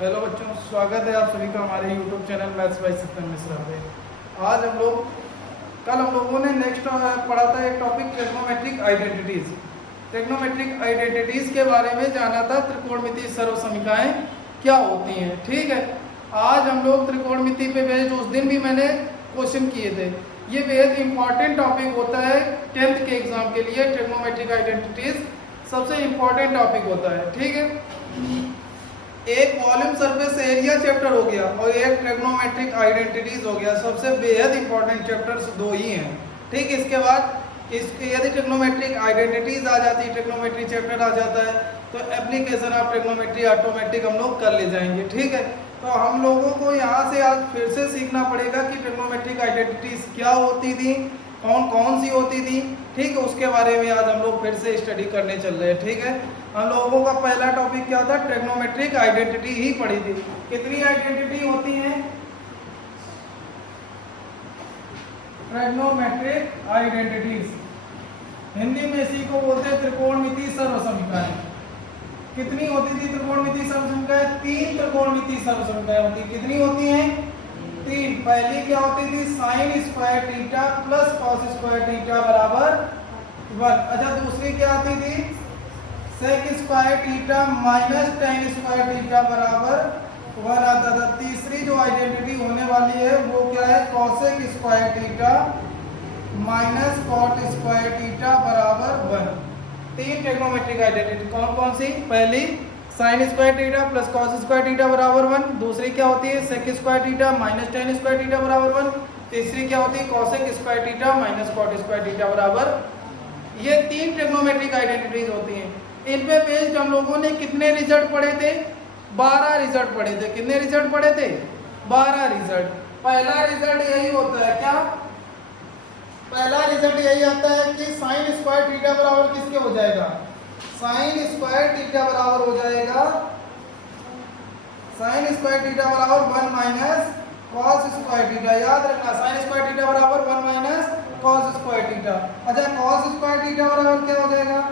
Hello बच्चों, स्वागत है आप सभी का हमारे YouTube चैनल मैथ्स बाय सत्यम मिश्रा पे। आज कल हम लोगों ने नेक्स्ट पढ़ा था एक topic trigonometric identities. Trigonometric identities के बारे में जाना था, त्रिकोणमितीय सर्वसमीकाएं क्या होती हैं। ठीक है, आज हम लोग त्रिकोणमिति पे बेस्ड, उस दिन भी मैंने क्वेश्चन किए थे। ये बेहद इंपॉर्टेंट टॉपिक होता है 10th के एग्जाम के लिए। ट्रिग्नोमेट्रिक आइडेंटिटीज सबसे इंपॉर्टेंट टॉपिक होता है। ठीक है, एक वॉल्यूम सरफेस एरिया चैप्टर हो गया और एक ट्रिग्नोमेट्रिक आइडेंटिटीज हो गया। सबसे बेहद इंपॉर्टेंट चैप्टर्स दो ही हैं। ठीक, इसके बाद इसके यदि ट्रिग्नोमेट्रिक आइडेंटिटीज आ जाती है, ट्रिग्नोमेट्री चैप्टर आ जाता है, तो एप्लीकेशन ऑफ ट्रिग्नोमेट्री ऑटोमेटिक हम लोग कर ले जाएंगे। ठीक है, तो हम लोगों को यहाँ से आज फिर से सीखना पड़ेगा कि ट्रिग्नोमेट्रिक आइडेंटिटीज क्या होती थी, कौन कौन सी होती थी। ठीक है, उसके बारे में आज हम लोग फिर से स्टडी करने चल रहे हैं। ठीक है, हम लोगों का पहला टॉपिक क्या था? ट्रिग्नोमेट्रिक आइडेंटिटी ही पढ़ी थी। कितनी आइडेंटिटी होती हैं? ट्रिग्नोमेट्रिक आइडेंटिटीज, हिंदी में इसी को बोलते हैं त्रिकोणमितीय सर्वसमीकाएं। कितनी होती थी त्रिकोणमितीय सर्वसमीकाएं? 3 त्रिकोणमितीय सर्वसमीकाएं होती। कितनी होती हैं? 3। पहली क्या होती थी? Sine square theta plus cos square theta बराबर 1। अच्छा, दूसरी क्या आती थी? Sec square theta minus tan square theta बराबर 1 आता था। तीसरी जो आइडेंटिटी होने वाली है वो क्या है? Cosec square theta minus cot square theta बराबर 1। 3 ट्रिग्नोमेट्रिक आइडेंटिटी कौन कौन सी? पहली sine square theta plus cos square theta बराबर 1। दूसरी क्या होती है? Sec square theta minus tan square theta बराबर 1। तीसरी क्या होती है? Cosec square theta minus cot square theta बराबर। ये 3 ट्रिग्नोमेट्रिक आइडेंटिटीज होती हैं। इनपे बेस्ड हम लोगों ने कितने रिजल्ट पढ़े थे? 12 रिजल्ट पढ़े थे। कितने रिजल्ट पढ़े थे? 12 रिजल्ट। पहला रिजल्ट यही होता है क्या? पहला रिजल्ट यही आता है कि साइन स्क्वायर थीटा बराबर किसके हो जाएगा? साइन स्क्वायर थीटा बराबर हो जाएगा, साइन स्क्वायर थीटा बराबर 1 माइनस कॉस स्क्वायर थीटा। याद रखना, साइन स्क्वायर थीटा बराबर 1 माइनस कॉस स्क्वायर थीटा। अच्छा, कॉस स्क्वायर थीटा बराबर क्या हो जाएगा?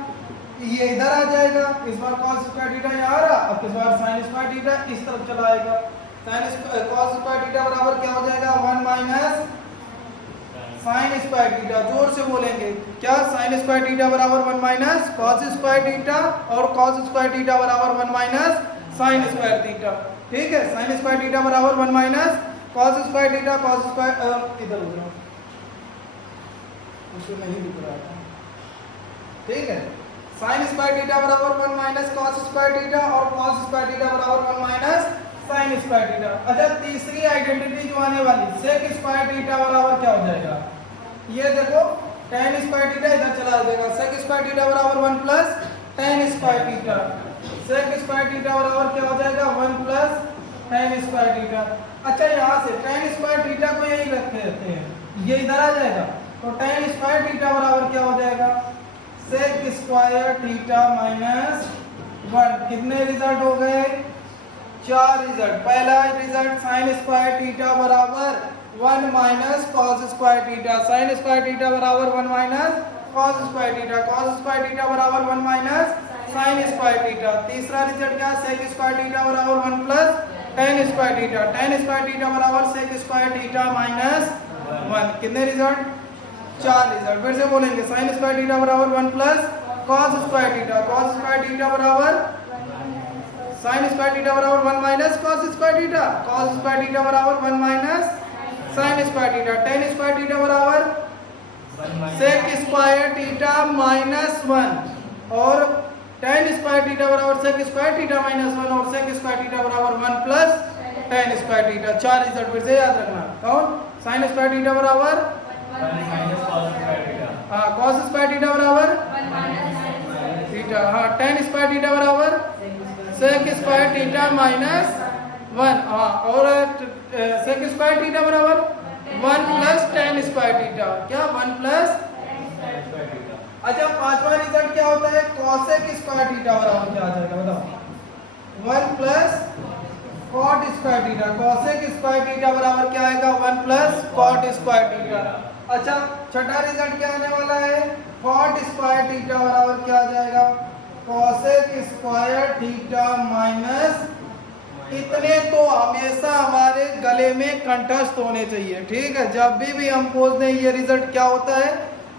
ये इधर आ जाएगा। इस बार cos स्क्वायर थीटा यहाँ आ रहा, अब इस बार sin स्क्वायर थीटा इस तरफ चला आएगा। cos स्क्वायर थीटा बराबर क्या हो जाएगा? 1 माइनस sin स्क्वायर थीटा। जोर से बोलेंगे क्या? sin स्क्वायर थीटा बराबर 1 माइनस cos स्क्वायर थीटा और cos स्क्वायर थीटा बराबर 1 माइनस sin स्क्वायर थीटा। ठीक है, sin स्क्वायर थीटा बराबर 1 minus cos square theta, cos square इधर हो जाओ, उसको नहीं दिख रहा था। ठीक है, साइन स्क्वायर थीटा बराबर 1 माइनस कॉस स्क्वायर थीटा और कॉस स्क्वायर थीटा बराबर 1 माइनस साइन स्क्वायर थीटा। अच्छा, तीसरी आइडेंटिटी जो आने वाली, सेक स्क्वायर थीटा बराबर क्या हो जाएगा? ये देखो, tan स्क्वायर थीटा इधर चला जाएगा। सेक स्क्वायर थीटा बराबर 1 plus tan square theta. Sec square theta बराबर क्या हो जाएगा? 1 प्लस tan स्क्वायर थीटा। अच्छा, यहाँ से tan स्क्वायर थीटा को यही रखते रहते हैं, ये इधर आ जाएगा, तो tan स्क्वायर थीटा बराबर क्या हो जाएगा? Sec square theta minus 1। कितने रिजल्ट हो गए? 4 रिजल्ट। पहला रिजल्ट साइन स्क्वायर थीटा बराबर 1 minus cos square theta. Sign square theta बराबर 1 minus cos square theta. Cos square theta बराबर 1 माइनस साइन स्क्वायर थीटा। तीसरा रिजल्ट क्या? सेक स्क्वायर थीटा बराबर 1 plus tan square theta. tan square theta बराबर सेक square theta minus 1। कितने result? 4 result. फिर से बोलेंगे, साइन स्क्वायर थीटा बराबर 1 plus cos square theta. Cos square theta बराबर साइन स्क्वायर थीटा बराबर 1 minus cos square theta. Cos square theta बराबर 1 minus sign square theta. tan square theta बराबर सेक square theta minus 1 और tan square theta बराबर सेक square theta minus 1 और सेक square theta बराबर 1 plus tan square theta. 4 result फिर से याद रखना। कौन? साइन स्क्वायर थीटा बराबर कॉस स्क्वायर थीटा बराबर थीटा, हाँ, tan स्क्वायर थीटा बराबर सेक स्क्वायर थीटा माइनस 1, हाँ, और सेक स्क्वायर थीटा बराबर 1 प्लस tan स्क्वायर थीटा। क्या? 1 प्लस। अच्छा, पांचवा रिजल्ट क्या होता है? कॉसेक स्क्वायर थीटा बराबर क्या आ जाएगा? बताओ। 1 plus cot square theta. Cosec square theta बराबर क्या आएगा? 1 प्लस कॉट स्क्वायर थीटा। अच्छा, छठा रिजल्ट क्या आने वाला है? कॉट स्क्वायर थीटा बराबर क्या आ जाएगा? कॉसेक स्क्वायर थीटा माइनस इतने तो हमेशा हमारे गले में कंठस्थ होने चाहिए, ठीक है। जब भी हम पूछते हैं ये रिजल्ट क्या होता है,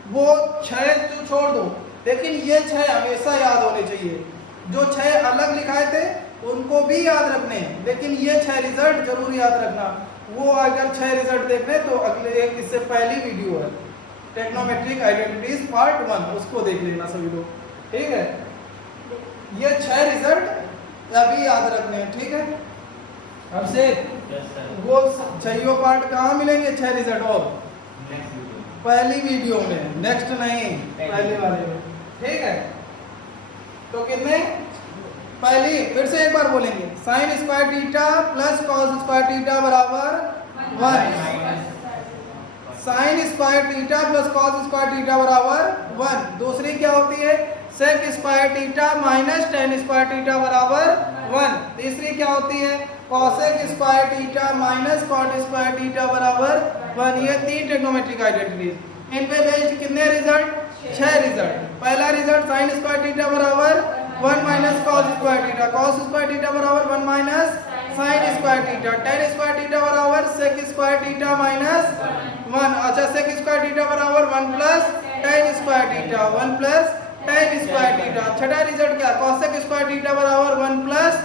वो 6 तो छोड़ दो, लेकिन ये 6 हमेशा याद होने चाहिए। जो 6 अलग लिखाए थे उनको भी याद रखने हैं, लेकिन ये 6 रिजल्ट जरूर याद रखना। वो अगर 6 रिजल्ट देखने तो अगले एक इससे पहली वीडियो है टेक्नोमेट्रिक आइडेंटिटीज पार्ट 1, उसको देख लेना सभी लोग, ठीक है। ये 6 रिजल्ट अभी याद रखने हैं, ठीक है। अब से वो 6 पार्ट कहाँ मिलेंगे 6 रिजल्ट? और पहली वीडियो में, नेक्स्ट नहीं, पहले वाले में, ठीक है। तो कितने? पहली फिर से एक बार बोलेंगे, sine square theta plus cos square theta बराबर 1। Sine square theta plus cos square theta बराबर 1। दूसरी क्या होती है? Sec square theta minus tan square theta बराबर 1। तीसरी क्या होती है? Cosec square theta minus cot square theta बराबर 1। ये 3 ट्रिग्नोमेट्रिक आइडेंटिटीज। इन पे बेस्ड कितने रिजल्ट? 6 रिजल्ट। पहला रिजल्ट साइन स्क्वायर थीटा बराबर 1 minus cos square theta, cos square theta बराबर 1 minus sign square theta, ten square theta बराबर सेक स्क्वायर थीटा माइनस 1। अच्छा, सेक square theta बराबर 1 plus tan square theta, 1 plus tan square theta. छठा result क्या? Cosec square theta बराबर 1 plus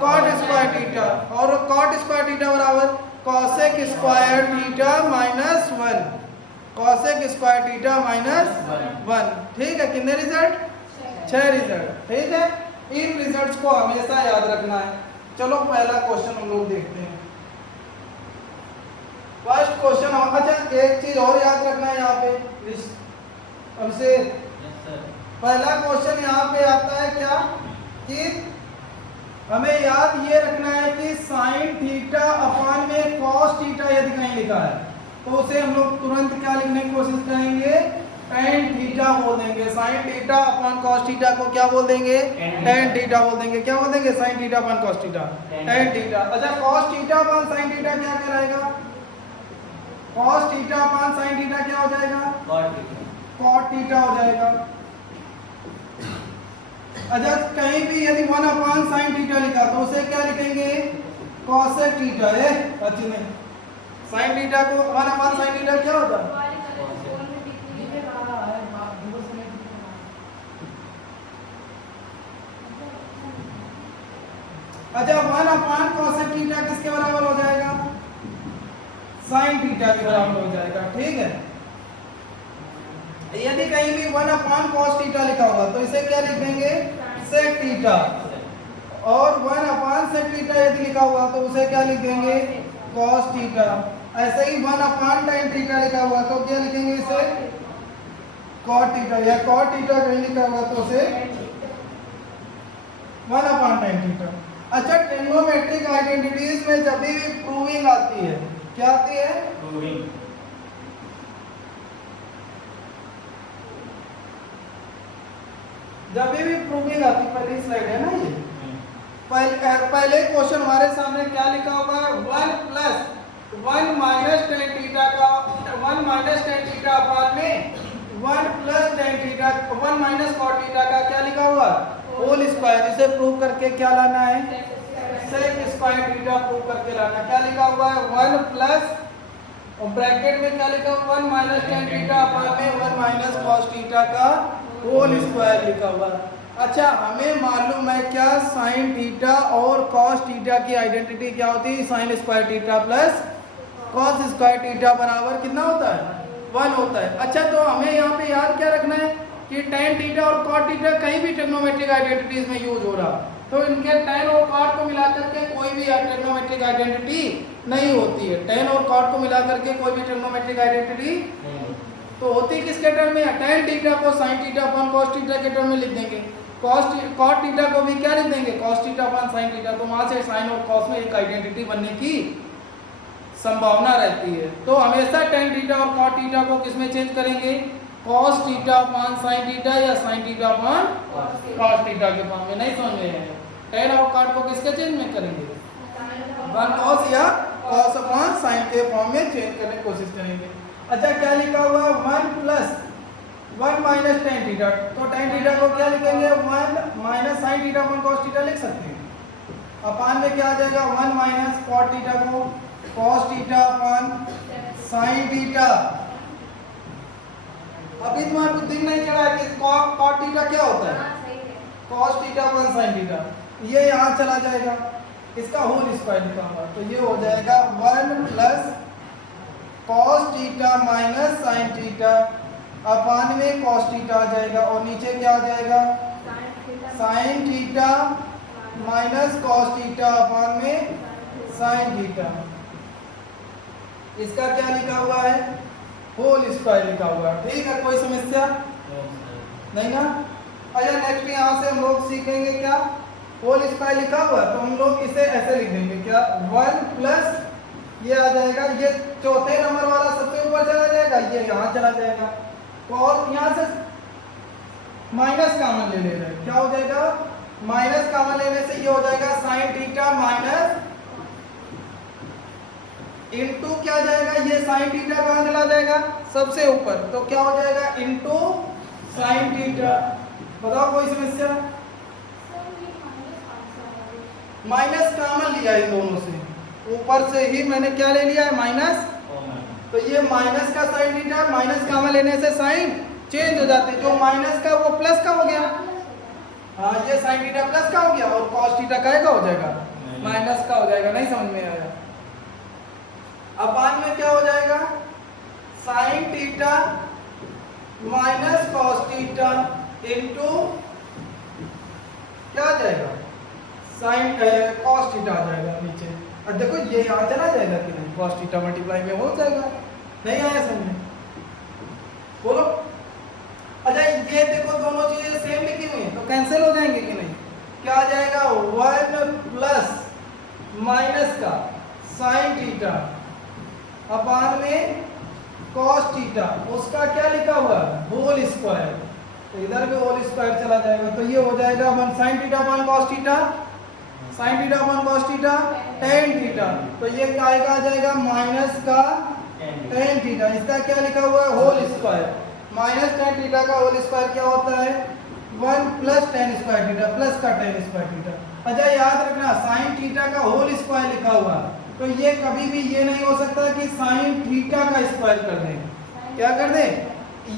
cot square theta, और cot square theta बराबर cosec square theta minus 1, cosec square theta minus 1, ठीक है। कितने रिजल्ट? 6 रिजल्ट, ठीक है। इन रिजल्ट्स को हमेशा याद रखना है। चलो पहला क्वेश्चन हम लोग देखते हैं। फर्स्ट क्वेश्चन, अच्छा एक चीज और याद रखना है यहाँ पे हमसे। पहला क्वेश्चन यहाँ पे आता है क्या कि हमें याद ये रखना है कि साइन थीटा अपान में कॉस थीटा यदि कहीं लिखा है तो उसे हम लोग तुरंत क्या लिखने की कोशिश करेंगे? टेन थीटा बोल देंगे। Sine theta upon cos theta को क्या बोल देंगे? टेन थीटा बोल देंगे। क्या बोल देंगे? Sine theta upon cos theta, tan theta. अच्छा, cos theta upon sine theta क्या कहलाएगा? Cos theta upon sine theta क्या हो जाएगा? कॉट थीटा हो जाएगा। अच्छा, कहीं भी यदि 1 अपॉन साइन थीटा लिखा तो उसे क्या लिखेंगे? कॉसेक थीटा है। अच्छी नहीं, साइन थीटा को 1 अपॉन साइन थीटा क्या होता है? अच्छा, 1 अपॉन कॉसेक थीटा किसके बराबर हो जाएगा? साइन थीटा के बराबर हो जाएगा, ठीक है। यदि कहीं भी 1 अपॉन कॉस थीटा लिखा होगा तो इसे क्या लिख देंगे? Sec theta. और 1 अपॉन सेक थीटा यदि लिखा हुआ तो उसे क्या लिख देंगे? Cos theta. ऐसे ही 1 अपॉन टेन थीटा लिखा हुआ तो क्या लिखेंगे इसे? Cot theta. या कॉट थीटा कहीं लिखा हुआ तो उसे 1 अपॉन टेन थीटा। अच्छा, ट्रिग्नोमेट्रिक आइडेंटिटीज में जब भी प्रूविंग आती है, क्या आती है? प्रूविंग। जब भी प्रूविंग आती, पहली स्लाइड है ना ये, पहले क्वेश्चन हमारे सामने क्या लिखा हुआ है? 1 प्लस 1 माइनस टेन थीटा का 1 माइनस टेन थीटा अपॉन में 1 plus tan theta 1 minus cot theta का क्या लिखा हुआ? Whole square. इसे प्रूव करके क्या लाना है? सेक स्क्वायर थीटा प्रूव करके लाना। क्या लिखा हुआ है? 1 प्लस और ब्रैकेट में क्या लिखा हुआ? 1 माइनस टेन थीटा अपॉन में 1 माइनस कॉस थीटा का होल स्क्वायर लिखा हुआ। अच्छा, हमें मालूम है क्या साइन थीटा और कॉस थीटा की आइडेंटिटी क्या होती है? Sign square theta plus cos square theta बराबर कितना होता है? 1 होता है। अच्छा, तो हमें यहाँ पे याद क्या रखना है कि टेन थीटा और कॉट थीटा कहीं भी ट्रिग्नोमेट्रिक आइडेंटिटीज में यूज हो रहा, तो इनके टेन और कॉट को मिलाकर के कोई भी ट्रिग्नोमेट्रिक आइडेंटिटी नहीं होती है। टेन और कॉट को मिलाकर के कोई भी ट्रिग्नोमेट्रिक आइडेंटिटी तो होती किसके टर्म में? टेन थीटा को sign theta upon cos theta के टर्म में लिख देंगे। कॉट थीटा को भी क्या लिख देंगे? Cos theta upon sine theta. तो वहां से साइन और कॉस में एक आइडेंटिटी बनने की संभावना रहती है। तो हमेशा टेन थीटा और कॉट थीटा को किसमें चेंज करेंगे? Cos theta upon sine theta या sine theta upon cos theta के फॉर्म में। नहीं समझ में है? टेन और कॉट को किसके चेंज में करेंगे? 1 कॉस या कॉस अपॉन साइन के फॉर्म में चेंज करने की कोशिश करेंगे। अच्छा, क्या लिखा हुआ? 1 प्लस 1 माइनस टेन थीटा। तो टेन थीटा को क्या लिखेंगे? 1 minus sine theta upon cos theta लिख सकते हैं। अपान में क्या आ जाएगा 1 माइनस कॉट थीटा को कॉस थीटा अपन साइन थीटा। अभी तुम्हारे को दिख नहीं चला कि कॉट थीटा क्या होता है, कॉस थीटा अपन साइन थीटा। ये यहाँ चला जाएगा, इसका होल स्क्वायर लिखा हुआ, तो ये हो जाएगा 1 plus cos theta minus sine theta upon में कॉस थीटा आ जाएगा और नीचे क्या आ जाएगा sine theta minus cos theta upon में साइन थीटा। इसका क्या लिखा हुआ है, होल स्क्वायर लिखा हुआ है। ठीक है, कोई समस्या नहीं ना। अच्छा नेक्स्ट यहाँ से हम लोग सीखेंगे क्या, होल स्क्वायर लिखा हुआ है तो हम लोग इसे ऐसे लिख देंगे क्या 1 प्लस ये आ जाएगा, ये चौथे नंबर वाला सबसे ऊपर चला जाएगा, ये यहाँ चला जाएगा और यहाँ से माइनस कॉमन ले रहे हैं, क्या हो जाएगा माइनस कॉमन लेने से ये हो जाएगा साइन थीटा माइनस इनटू क्या जाएगा, ये साइन थीटा कहाँ चला जाएगा सबसे ऊपर, तो क्या हो जाएगा इनटू साइन थीटा। बताओ कोई समस्या, माइनस कॉमन लिया इन दोनों से, ऊपर से ही मैंने क्या ले लिया है माइनस, तो ये माइनस का साइन थीटा माइनस कॉमन लेने से साइन चेंज हो जाते हैं, जो माइनस का वो प्लस का हो गया, हाँ ये साइन थीटा प्लस का हो गया और कॉस थीटा का हो जाएगा माइनस का हो जाएगा। नहीं समझ में आया, अपान में क्या हो जाएगा sine theta minus cos theta into क्या आ जाएगा साइन कॉस थीटा आ जाएगा नीचे। अब देखो ये यहाँ चला जाएगा कि नहीं, कॉस थीटा मल्टीप्लाई में हो जाएगा, नहीं आया समझ बोलो। अच्छा ये देखो दोनों चीजें सेम लिखी हुई हैं तो कैंसिल हो जाएंगे कि नहीं, क्या आ जाएगा 1 प्लस माइनस का साइन थीटा अपान में कॉस थीटा, उसका क्या लिखा हुआ है होल स्क्वायर, तो इधर भी होल स्क्वायर चला जाएगा, तो ये हो जाएगा 1 sine theta upon cos theta sine theta upon cos theta tan theta, तो ये क्या आ जाएगा माइनस का टेन थीटा। इसका क्या लिखा हुआ है whole square, minus tan theta का होल स्क्वायर क्या होता है 1 plus tan square theta plus का टेन स्क्वायर थीटा। अच्छा याद रखना साइन थीटा का होल स्क्वायर लिखा हुआ है तो ये कभी भी ये नहीं हो सकता कि साइन थीटा का स्क्वायर कर दें, क्या कर दें,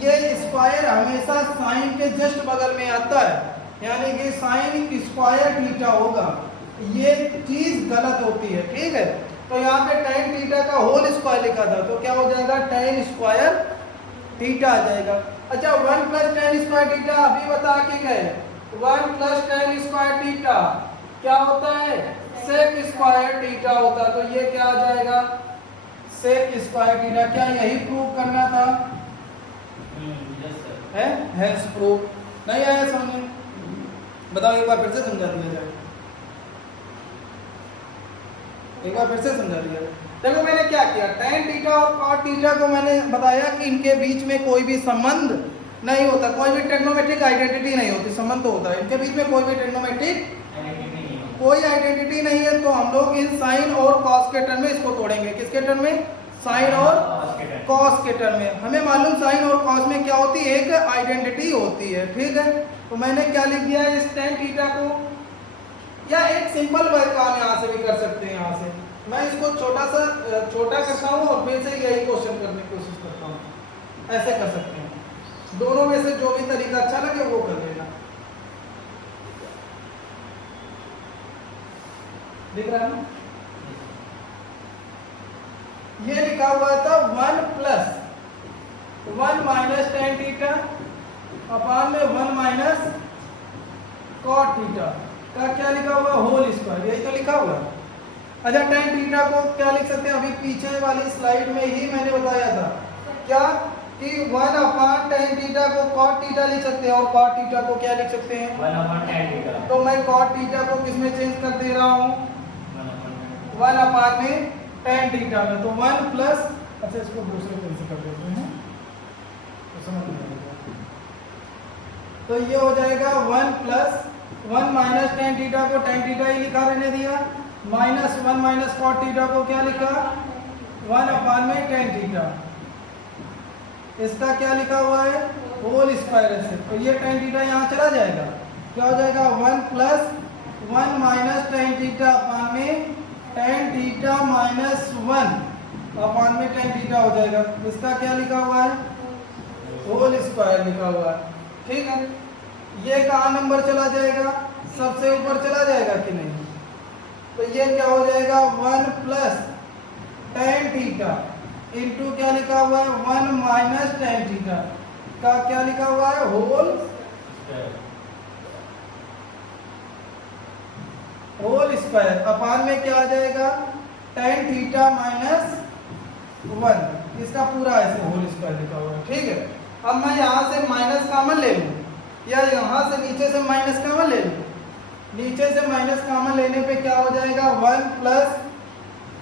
ये स्क्वायर हमेशा साइन के जस्ट बगल में आता है, यानी कि साइन स्क्वायर थीटा होगा, ये चीज गलत होती है। ठीक है, तो यहाँ पे टेन थीटा का होल स्क्वायर लिखा था तो क्या हो जाएगा टेन स्क्वायर थीटा आ जाएगा। अच्छा 1 प्लस टेन स्क्वायर थीटा अभी बता के गए, 1 प्लस टेन स्क्वायर थीटा क्या होता है सेक स्क्वायर थीटा होता, तो ये क्या आ जाएगा सेक स्क्वायर थीटा। क्या यही प्रूव करना था, है हेंस प्रूव, नहीं आया समझ में, बताओ एक बार फिर से समझा दिया जाए, एक बार फिर से समझा दिया जाए। देखो मैंने क्या किया, tan थीटा और cot थीटा को मैंने बताया कि इनके बीच में कोई भी संबंध नहीं होता, कोई भी ट्रिग्नोमेट्रिक आइडेंटिटी नहीं होती, संबंध तो होता है, इनके बीच में कोई भी ट्रिग्नोमेट्रिक कोई आइडेंटिटी नहीं है, तो हम लोग इन साइन और कॉस के टर्म में इसको तोड़ेंगे, किसके टर्म में साइन और कॉस के टर्म में। हमें मालूम साइन और कॉस में क्या होती है एक आइडेंटिटी होती है। ठीक है, तो मैंने क्या लिख दिया इस tan थीटा को, या एक सिंपल काम यहाँ से भी कर सकते हैं, यहाँ से मैं इसको छोटा करता हूँ और फिर से यही क्वेश्चन करने की कोशिश करता हूँ, ऐसे कर सकते हैं, दोनों में से जो भी तरीका अच्छा लगे वो कर लेना। दिख रहा है ना, ये लिखा हुआ था 1 plus 1 minus tan theta upon में 1 माइनस cot थीटा का क्या लिखा हुआ होल स्क्वायर, यही तो लिखा हुआ है। अच्छा tan थीटा को क्या लिख सकते हैं, अभी पीछे वाली स्लाइड में ही मैंने बताया था क्या कि 1 अपान tan थीटा को cot थीटा लिख सकते हैं और cot थीटा को क्या लिख सकते हैं 1 अपान tan थीटा, तो मैं cot थीटा को किस में चेंज कर दे रहा हूँ 1 अपान में tan थीटा में, तो 1 प्लस, अच्छा इसको दूसरे पेन से कर देते हैं तो समझ में आएगा, तो ये हो जाएगा 1 प्लस 1 माइनस tan थीटा को tan थीटा ही लिखा रहने दिया, माइनस 1 माइनस cot थीटा को क्या लिखा 1 अपान में tan थीटा, इसका क्या लिखा हुआ है होल स्क्वायर से, तो ये tan थीटा यहाँ चला जाएगा, क्या हो जाएगा 1 plus 1 minus tan theta upon में टेन थीटा माइनस 1 अपान में टेन थीटा हो जाएगा। इसका क्या लिखा हुआ है? होल स्क्वायर लिखा हुआ है। ठीक है, ये कहाँ नंबर चला जाएगा? सबसे ऊपर चला जाएगा कि नहीं? तो ये क्या हो जाएगा? 1 प्लस टेन थीटा इंटू क्या लिखा हुआ है? 1 माइनस टेन थीटा का क्या लिखा हुआ है? होल स्क्वायर अपान में क्या आ जाएगा? टेन थीटा माइनस 1, इसका पूरा ऐसे होल स्क्वायर लिखा हुआ है। ठीक है, अब मैं यहाँ से माइनस कॉमन ले लूँ या यहाँ से नीचे से माइनस कॉमन ले लूँ। नीचे से माइनस कॉमन लेने पे क्या हो जाएगा? 1 प्लस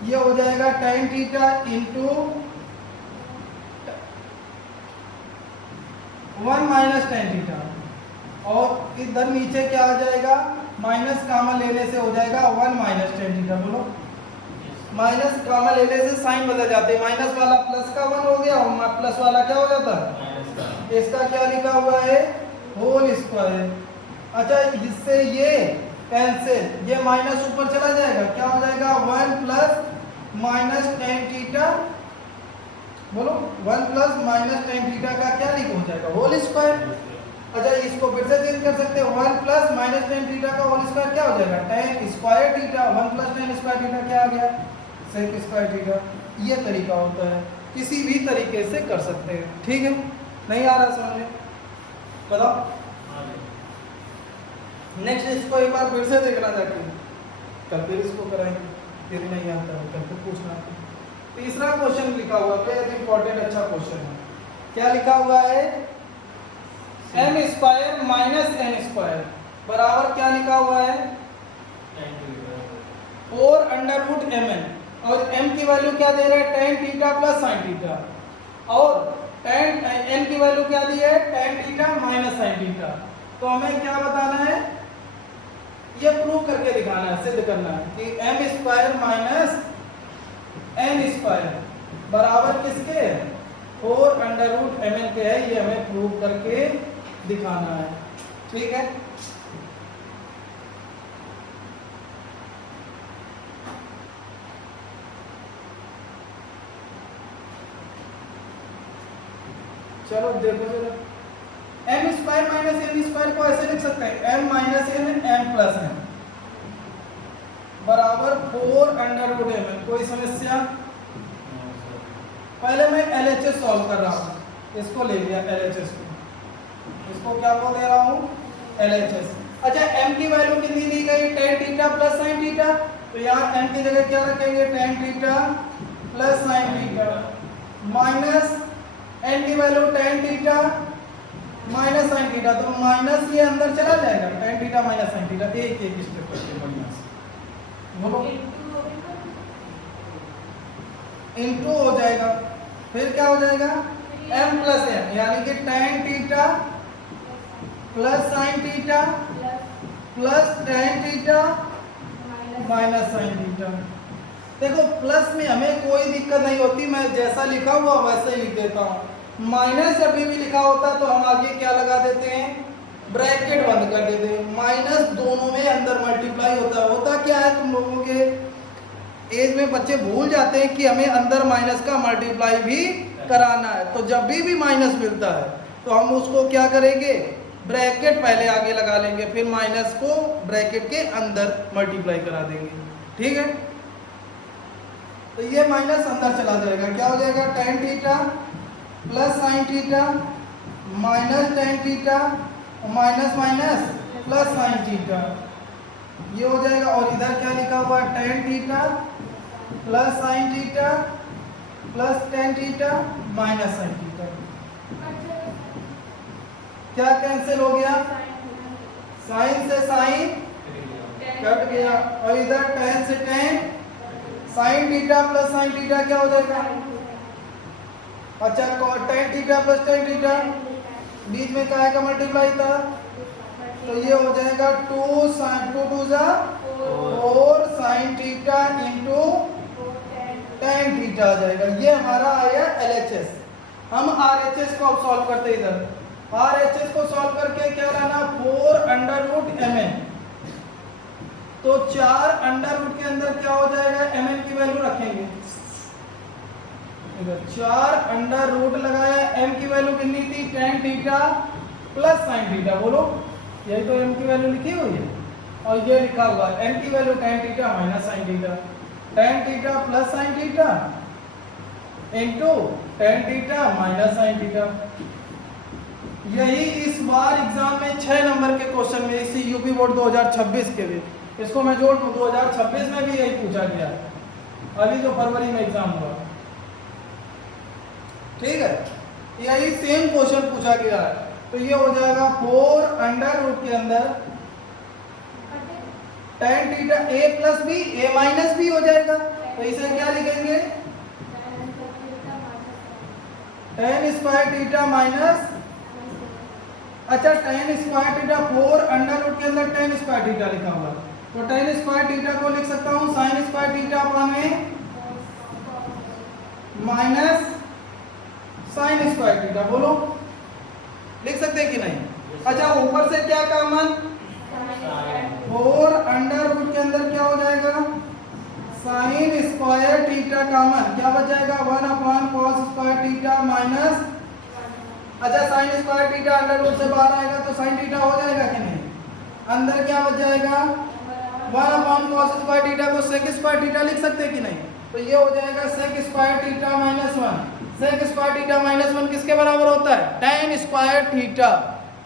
ये हो जाएगा tan theta into 1 minus tan theta, और इधर नीचे क्या आ जाएगा? माइनस कॉमन लेने से हो जाएगा 1 माइनस टेन थीटा। बोलो, माइनस कॉमन लेने से साइन बदल जाते हैं। माइनस वाला प्लस का 1 हो गया और प्लस वाला क्या हो जाता है? इसका क्या लिखा हुआ है? Whole square. अच्छा, इससे ये कैंसिल, ये माइनस ऊपर चला जाएगा, क्या हो जाएगा? 1 प्लस माइनस टेन थीटा। बोलो, 1 प्लस माइनस टेन थीटा का क्या लिखा हो जाएगा? Whole square. अच्छा, इसको फिर से चेंज कर सकते हैं। 1 प्लस माइनस टेन थीटा का होल स्क्वायर क्या हो जाएगा? Tan square theta. 1 plus tan square theta क्या आ गया? Sec square theta. ये तरीका होता है, किसी भी तरीके से कर सकते हैं। ठीक है, नहीं आ रहा समझ में? बताओ। नेक्स्ट इसको एक बार फिर से देखना जाके, कल फिर इसको कराएंगे। फिर नहीं आता है कल फिर पूछना। तीसरा क्वेश्चन लिखा हुआ है, इंपॉर्टेंट अच्छा क्वेश्चन है। क्या लिखा हुआ है? M square minus N square बराबर क्या लिखा हुआ है? 4 अंडर रूट एम एन, और एम की वैल्यू क्या दे रहे हैं? Tan theta plus sine theta, और टेन एन की वैल्यू क्या दी है? Tan theta minus sine theta. तो हमें क्या बताना है? ये प्रूव करके दिखाना है, सिद्ध करना है कि M square minus N square बराबर किसके है? 4 अंडर रूट एम एन के है। ये हमें प्रूव करके दिखाना है। ठीक है, चलो देखो जरा। M square minus N square को ऐसे लिख सकते हैं, M minus N M plus N बराबर 4 अंडर रूट एम एन। कोई समस्या? पहले मैं LHS सॉल्व कर रहा हूँ, इसको ले लिया LHS को, इसको क्या बोल दे रहा हूँ? LHS। अच्छा, m की वैल्यू कितनी दी गई? Ten theta plus sine theta. तो यहाँ m की जगह क्या रखेंगे? Ten theta plus sine theta minus n की value ten theta minus sine theta. तो माइनस ये अंदर चला जाएगा, ten theta minus sine theta. एक एक स्टेप करके माइनस, बोलो, इनटू हो जाएगा। फिर क्या हो जाएगा? m प्लस n, यानी कि ten theta plus sine theta plus tan theta minus sine theta. देखो, प्लस में हमें कोई दिक्कत नहीं होती, मैं जैसा लिखा हुआ वैसे ही लिख देता हूँ। माइनस जब भी लिखा होता है तो हम आगे क्या लगा देते हैं? ब्रैकेट बंद कर देते हैं। माइनस दोनों में अंदर मल्टीप्लाई होता है। होता क्या है, तुम लोगों के एज में बच्चे भूल जाते हैं कि हमें अंदर माइनस का मल्टीप्लाई भी कराना है। तो जब भी माइनस मिलता है तो हम उसको क्या करेंगे? ब्रैकेट पहले आगे लगा लेंगे, फिर माइनस को ब्रैकेट के अंदर मल्टीप्लाई करा देंगे। ठीक है, तो ये माइनस अंदर चला जाएगा। क्या हो जाएगा? Ten theta plus sine theta minus tan theta minus minus plus sine theta, ये हो जाएगा। और इधर क्या लिखा हुआ है? Tan theta plus sine theta plus tan theta minus sine theta. क्या कैंसिल हो गया? साइन से साइन कट गया, और इधर टेन से tan, sine theta plus sine theta क्या हो जाएगा? अच्छा, tan theta plus tan theta, बीच में क्या का मल्टीप्लाई था, तो ये हो जाएगा 2 साइन 2 2 जा 4 sine theta into tan theta आ जाएगा। ये हमारा आया LHS। हम RHS को अब सॉल्व करते हैं। इधर RHS को सॉल्व करके क्या लाना? 4 अंडर रूट mn तो 4 अंडर रूट के अंदर क्या हो जाएगा, mn की वैल्यू रखेंगे। इधर 4 अंडर रूट लगाया, m की वैल्यू कितनी थी, tan theta plus sin theta. बोलो, यही तो m की वैल्यू लिखी हुई है, और ये लिखा हुआ है n की value tan theta minus sin theta, tan theta plus sin theta into tan theta minus sin theta. यही इस बार एग्जाम में 6 नंबर के क्वेश्चन में, इसी यूपी बोर्ड 2026 के भी, इसको मैं जोड़ दूं 2026 में भी यही पूछा गया, अभी जो फरवरी में एग्जाम हुआ, ठीक है, यही सेम क्वेश्चन पूछा गया है। तो ये हो जाएगा 4 अंडर रूट के अंदर tan theta a plus b a minus b हो जाएगा, तो इसे क्या लिखेंगे, tan स्क्वायर थीटा माइनस, अच्छा tan square theta 4 under root के अंदर tan स्क्वायर थीटा लिखा हुआ, तो tan स्क्वायर थीटा को लिख सकता हूँ sin स्क्वायर थीटा अपॉन में माइनस sin स्क्वायर थीटा। बोलो, लिख सकते हैं कि नहीं। अच्छा, ऊपर से क्या कॉमन, 4 अंडर रूट के अंदर क्या हो जाएगा, sin स्क्वायर थीटा कॉमन, क्या बच जाएगा 1 upon cos square theta minus, अच्छा sin square theta under root से बाहर आएगा तो sin थीटा हो जाएगा कि नहीं, अंदर क्या बच जाएगा 1 अपॉन cos स्क्वायर थीटा को sec स्क्वायर थीटा लिख सकते हैं कि नहीं, तो ये हो जाएगा sec square theta minus 1। sec square theta minus 1 किसके बराबर होता है, tan square theta,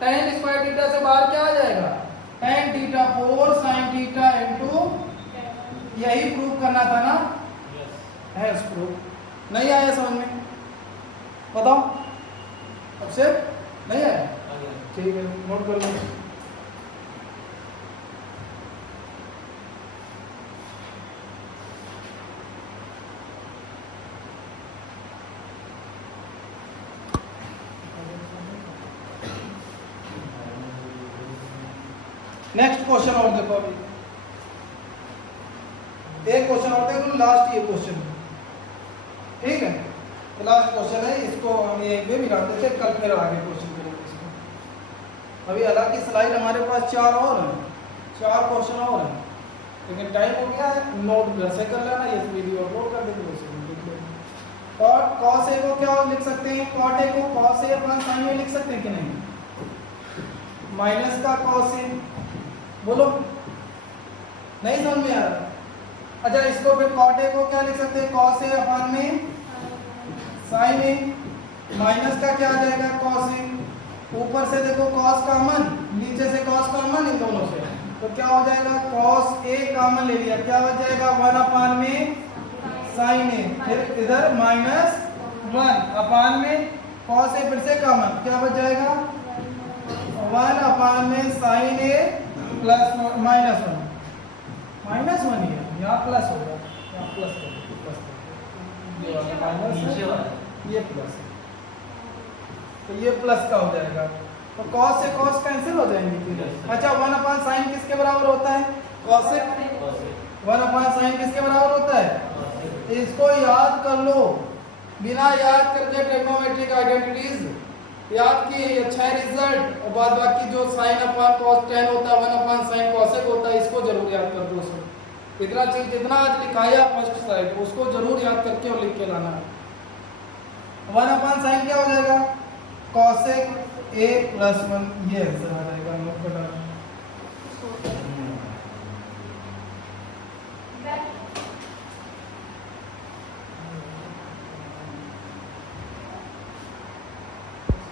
tan square theta से बाहर क्या आ जाएगा, tan theta 4 sin theta into, यही प्रूफ करना था ना, है प्रूफ नहीं आया समझ में, बताओ अब से नहीं आया, ठीक है नोट कर लो। नेक्स्ट क्वेश्चन और देखो, अभी एक क्वेश्चन और देखो, लास्ट ये क्वेश्चन, ठीक है, तो लास्ट क्वेश्चन है, इसको हम ये भी मिलाते थे, कल फिर आगे क्वेश्चन करेंगे इसको। अभी हालांकि स्लाइड हमारे पास 4 और हैं, 4 क्वेश्चन और हैं, लेकिन टाइम हो गया है, नोट घर से कर लेना, ये वीडियो अपलोड कर देंगे उसे देख लेना। और cos a को क्या लिख सकते हैं, cot a को cos a upon sin a लिख सकते हैं कि नहीं, माइनस का cos a, बोलो नहीं समझ में आ रहा। अच्छा, इसको फिर cot a को क्या लिख सकते हैं, cos a अपॉन में sin a, माइनस का क्या आ जाएगा cos a, ऊपर से देखो cos कॉमन, नीचे से cos कॉमन इन दोनों से, तो क्या हो जाएगा cos a कॉमन ले लिया, क्या बच जाएगा 1 अपॉन में sin a, फिर इधर माइनस 1 अपॉन में cos a, फिर से कॉमन, क्या बच जाएगा 1 अपॉन में sin a plus minus 1, minus 1 ही है, यहाँ प्लस होगा, यहाँ प्लस कर, ये वाला माइनस है, ये प्लस है, तो ये प्लस का हो जाएगा, तो cos से cos कैंसिल हो जाएंगे। अच्छा, 1 अपॉन साइन किसके बराबर होता है, cos से 1 अपॉन साइन किसके बराबर होता है, इसको याद कर लो, बिना याद करके ट्रिग्नोमेट्रिक आइडेंटिटीज याद की, अच्छा है रिजल्ट, और बाद बाकी जो sin अपॉन cos tan होता है, 1 अपॉन sin cosec होता है, इसको जरूर याद कर दो सब। इतना चीज जितना आज लिखाया फर्स्ट साइड, उसको जरूर याद करके और लिख के लाना। 1 अपॉन sin क्या हो जाएगा, cosec a प्लस 1, ये आंसर आ